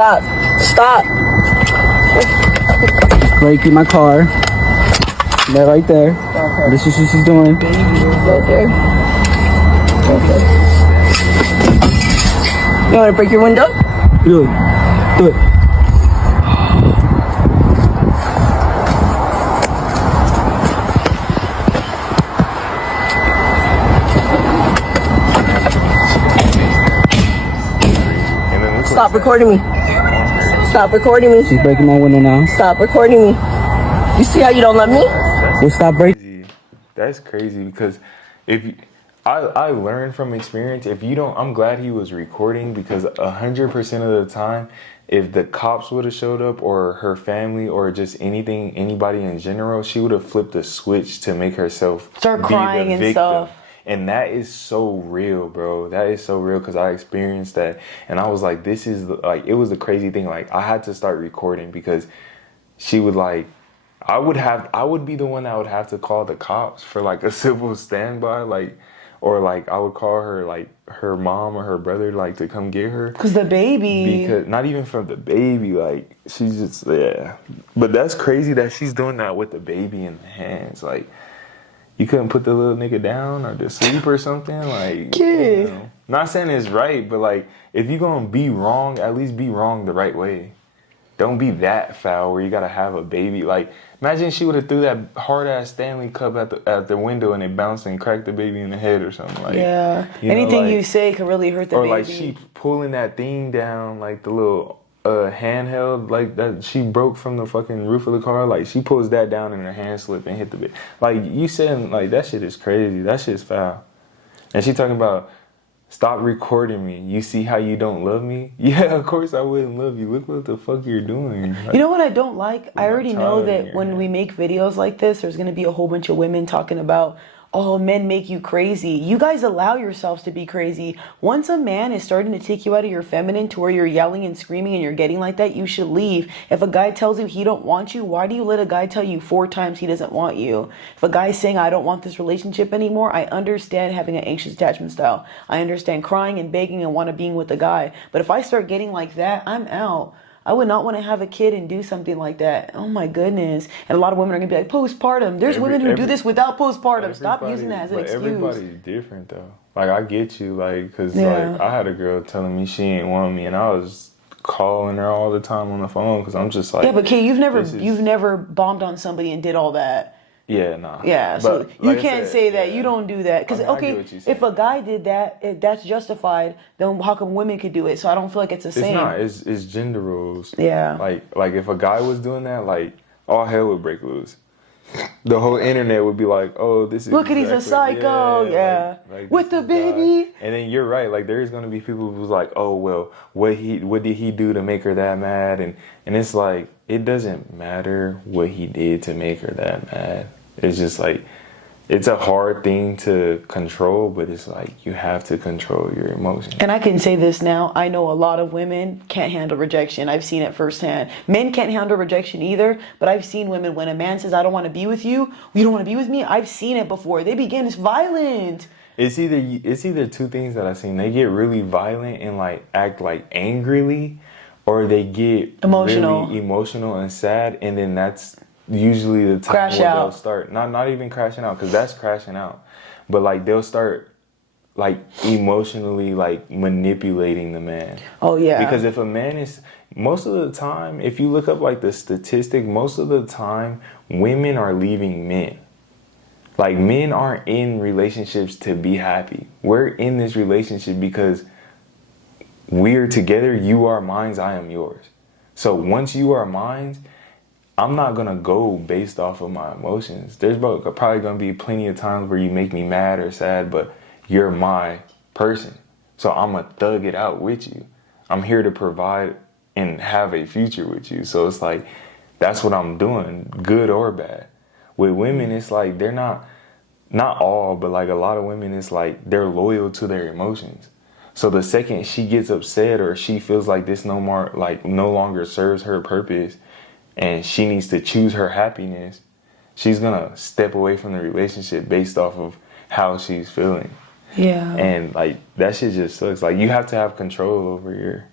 Stop. Stop. Braking my car. That right there. Okay. This is what she's doing. Right there. Okay. You want to break your window? Do it. Do it. Stop recording me. Stop recording me. She's breaking my window now. Stop recording me. You see how you don't love me? We'll stop breaking. That's crazy because I learned from experience. If you don't, I'm glad he was recording because 100% of the time, if the cops would have showed up or her family or just anybody in general, she would have flipped a switch to make herself start crying and stuff. And that is so real, bro. That is so real because I experienced that. And I was like, this is like, it was a crazy thing. Like I had to start recording because she would like, I would be the one that would have to call the cops for like a civil standby. Like, or like I would call her like her mom or her brother like to come get her. Cause the baby. Because not even from the baby, like she's just, yeah. But that's crazy that she's doing that with the baby in the hands. Like, you couldn't put the little nigga down or to sleep or something? Like, you know. Not saying it's right, but like, if you're gonna be wrong, at least be wrong the right way. Don't be that foul where you gotta have a baby. Like, imagine she would have threw that hard ass Stanley Cup at the window and it bounced and cracked the baby in the head or something. Like, yeah, anything you say could really hurt the baby. Or like she pulling that thing down, like the little handheld, like that she broke from the fucking roof of the car. Like she pulls that down and her hand slipped and hit the bit. Like you said, like that shit is crazy. That shit's foul. And she talking about, stop recording me. You see how you don't love me? Yeah, of course I wouldn't love you. Look what the fuck you're doing. Like, you know what I don't like? I already know that when we make videos like this, there's gonna be a whole bunch of women talking about, oh, men make you crazy. You guys allow yourselves to be crazy. Once a man is starting to take you out of your feminine to where you're yelling and screaming and you're getting like that, you should leave. If a guy tells you he don't want you, why do you let a guy tell you 4 times he doesn't want you? If a guy's saying, I don't want this relationship anymore, I understand having an anxious attachment style. I understand crying and begging and want to be with the guy. But if I start getting like that, I'm out. I would not want to have a kid and do something like that. Oh my goodness. And a lot of women are going to be like, postpartum. There's women who do this without postpartum. Stop using that as an excuse. Everybody's different though. Like I get you, like, because like I had a girl telling me she ain't want me and I was calling her all the time on the phone because I'm just like, yeah, but Kay, you've never bombed on somebody and did all that. Yeah, nah. Yeah, so you can't say that. You don't do that. Because, okay, if a guy did that, that's justified, then how come women could do it? So I don't feel like it's the same. It's not. It's gender roles. Yeah. Like if a guy was doing that, like, all hell would break loose. The whole internet would be like, oh, this is... Look at, he's a psycho. Yeah. Like with the baby. And then you're right. Like, there's going to be people who's like, oh, well, what did he do to make her that mad? And it's like, it doesn't matter what he did to make her that mad. It's just like, it's a hard thing to control, but it's like you have to control your emotions. And I can say this now, I know a lot of women can't handle rejection. I've seen it firsthand. Men can't handle rejection either, but I've seen women, when a man says, I don't want to be with you, you don't want to be with me, I've seen it before. They begin, it's violent. It's either 2 things that I've seen. They get really violent and like act like angrily, or they get really emotional and sad, and then that's usually the time where they'll start not even crashing out, because that's crashing out, but like they'll start like emotionally like manipulating the man. Oh yeah. Because if a man is, most of the time, if you look up like the statistic, most of the time women are leaving men. Like, men aren't in relationships to be happy. We're in this relationship because we're together. You are mine, I am yours. So once you are mine, I'm not going to go based off of my emotions. There's probably going to be plenty of times where you make me mad or sad, but you're my person. So I'm going to thug it out with you. I'm here to provide and have a future with you. So it's like, that's what I'm doing, good or bad. With women, it's like they're not all, but like a lot of women, it's like they're loyal to their emotions. So the second she gets upset or she feels like this no longer serves her purpose, and she needs to choose her happiness, she's gonna step away from the relationship based off of how she's feeling. Yeah. And like that shit just sucks. Like, you have to have control over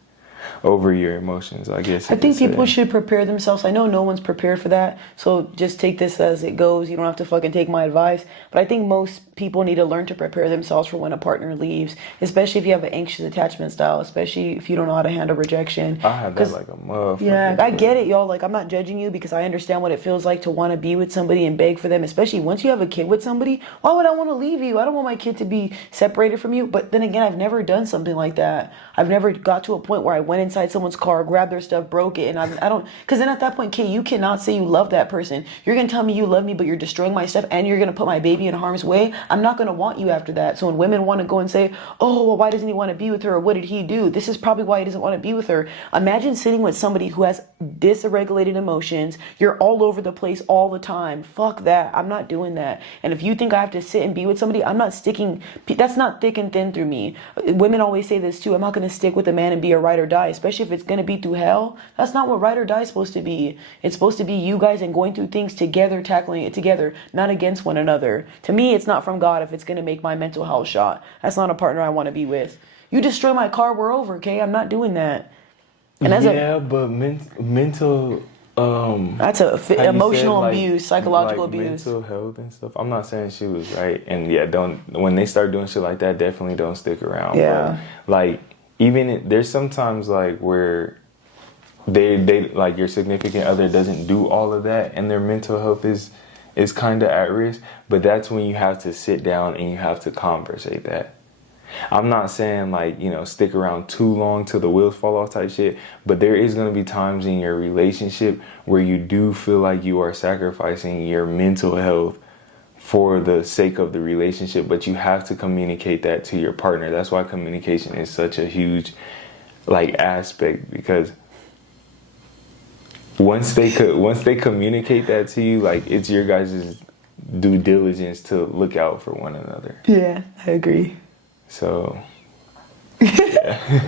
over your emotions, I guess. I you think could say. people should prepare themselves. I know no one's prepared for that, so just take this as it goes. You don't have to fucking take my advice. But I think most people need to learn to prepare themselves for when a partner leaves, especially if you have an anxious attachment style, especially if you don't know how to handle rejection. I had that like a motherfucker. Yeah, I get it, y'all. Like, I'm not judging you because I understand what it feels like to want to be with somebody and beg for them, especially once you have a kid with somebody. Why would I want to leave you? I don't want my kid to be separated from you. But then again, I've never done something like that. I've never got to a point where I went inside someone's car, grabbed their stuff, broke it, and I don't, because then at that point, Kate, you cannot say you love that person. You're going to tell me you love me, but you're destroying my stuff, and you're going to put my baby in harm's way. I'm not going to want you after that. So when women want to go and say, oh, well, why doesn't he want to be with her, or what did he do? This is probably why he doesn't want to be with her. Imagine sitting with somebody who has dysregulated emotions. You're all over the place all the time. Fuck that. I'm not doing that. And if you think I have to sit and be with somebody, I'm not sticking. That's not thick and thin through me. Women always say this too. I'm not going to stick with a man and be a ride or die, especially if it's going to be through hell. That's not what ride or die is supposed to be. It's supposed to be you guys and going through things together, tackling it together, not against one another. To me, it's not from God if it's going to make my mental health shot. That's not a partner I want to be with. You destroy my car, we're over, okay? I'm not doing that. And as but mental that's emotional like, abuse, psychological like abuse. mental health and stuff. I'm not saying she was right, and yeah, don't, when they start doing shit like that, definitely don't stick around. Yeah. But, like, even there's sometimes like where they like your significant other doesn't do all of that, and their mental health is kind of at risk. But that's when you have to sit down and you have to conversate that. I'm not saying like, you know, stick around too long till the wheels fall off type shit, but there is going to be times in your relationship where you do feel like you are sacrificing your mental health for the sake of the relationship, but you have to communicate that to your partner. That's why communication is such a huge like aspect, because once they communicate that to you, like, it's your guys' due diligence to look out for one another. Yeah, I agree. So, yeah.